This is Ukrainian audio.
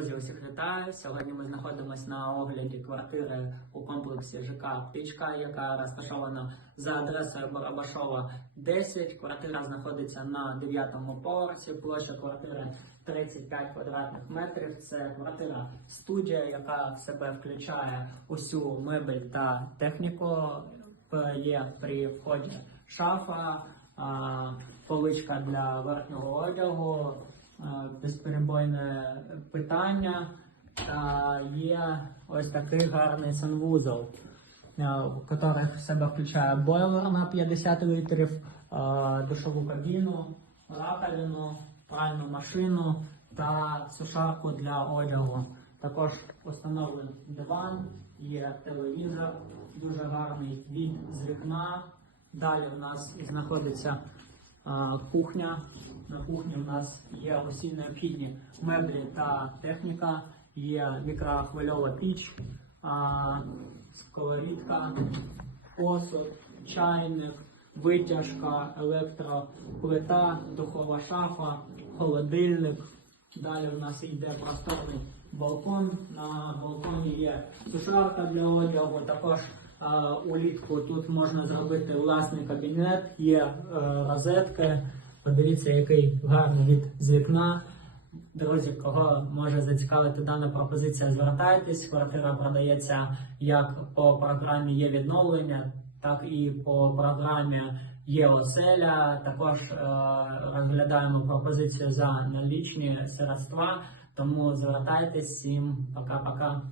Друзі, усіх вітаю. Сьогодні ми знаходимося на огляді квартири у комплексі ЖК Птичка, яка розташована за адресою Барабашова 10. Квартира знаходиться на 9-му поверсі. Площа квартири 35 квадратних метрів. Це квартира студія, яка в себе включає усю мебель та техніку. П- Є при вході шафа, поличка для верхнього одягу, безперебойне питання. Та є ось такий гарний санвузол, в який в себе включає бойлер на 50 літрів, душову кабіну, раковину, пральну машину та сушарку для одягу. Також встановлений диван, є телевізор, дуже гарний від з вікна. Далі в нас знаходиться кухня. На кухні в нас є усі необхідні меблі та техніка, є мікрохвильова піч, сковорідка, посуд, чайник, витяжка, електроплита, духова шафа, холодильник. Далі в нас йде просторний балкон. На балконі є сушарка для одягу. Також улітку тут можна зробити власний кабінет, є е, розетки. Подивіться, який гарний від з вікна. Друзі, кого може зацікавити дана пропозиція, звертайтесь. Квартира продається як по програмі є відновлення, так і по програмі є оселя. Також е, розглядаємо пропозицію за налічні средства. Тому звертайтесь всім пока-пока.